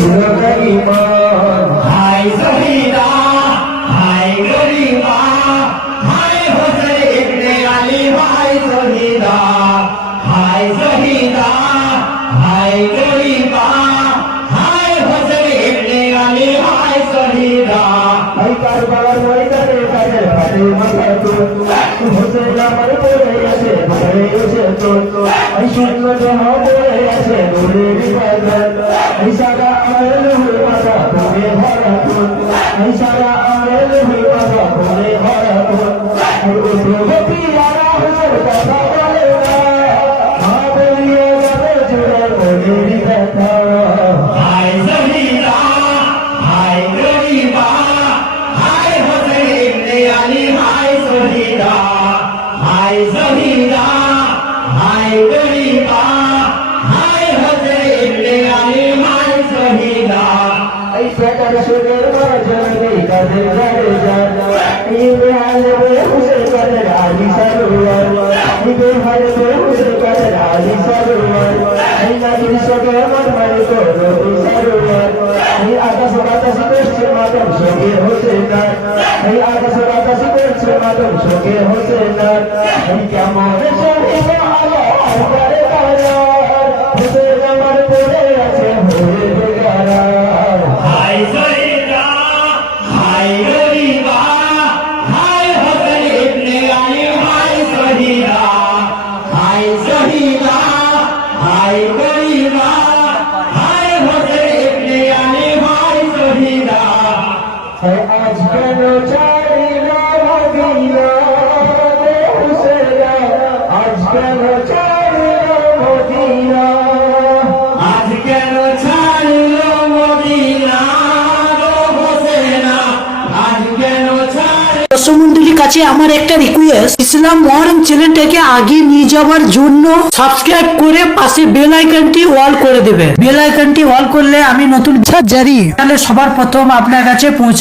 ছিল না ঈমান। হায় শহীদা হায় গরিবা হায় হোসেন ইবনে আলী হায় শহীদা হায় শহীদা হায় গরিবা হায় হোসেন ইবনে আলী হায় শহীদা। হায় কারবালার ময়দানে তাদের হাতে মাথা তুল, হোসেন আমার পড়ে আছে ঘরে এসে তোল। হায় শূন্য দেহ পড়ে আছে নূরের ইবাদত, হায় সারা আমেল হয়ে মাথা ধরে ভরা তুল, হায় সারা আমেল হয়ে মাথা ধরে ভরা তুল। হায় উঠো পিয়ারা হোসেন কথা বলে না, মা বলিয়ে যাবে জুড়ে মনের ব্যথা। হায় শহীদা হায় গরিবা হায় হোসেন ইবনে আলী হায় শহীদা হায় শহীদা হায় গরিবা হায় হোসেন ইবনে আলী হায় শহীদা। এই পেটার সুরের মাঝে কাদের গাড়ে জানা, ইবে আলবে হুসেন কাদের আলী সরোয়ার, ইবে হালবে হুসেন কাদের আলী সরোয়ার। এই নাজির সবে মন মারি করো সরোয়ার, এই আকাশ বাতাস করছে মাদম শোকে হোসেন, এই আকাশ বাতাস করছে মাদম শোকে হোসেন। এই কেমন শহীদ আলো করে তারা, হোসেন আমার পড়ে আছে হয়ে বেগারা। হায় শহীদা হায় গরিবা হায় হোসেন ইবনে আলী হায় শহীদা হায় শহীদা হায় গরিবা হায় হোসেন ইবনে আলী হায় শহীদা। আজ কেন ছাড়িল মদিনা রে হুসেনা, আজ কেন ছাড়িল মদিনা, আজ কেন ছাড়িল মদিনা রে হুসেনা, আজ কেন ছাড়িল। দর্শক মন্ডলীর কাছে আমার একটা রিকোয়েস্ট, ইসলাম মহরম চ্যানেলটাকে আগে নিয়ে যাওয়ার জন্য সাবস্ক্রাইব করে পাশে বেল আইকনটি অল করে দেবে। বেল আইকনটি অল করলে আমি নতুন জারি তাহলে সবার প্রথম আপনার কাছে পৌঁছে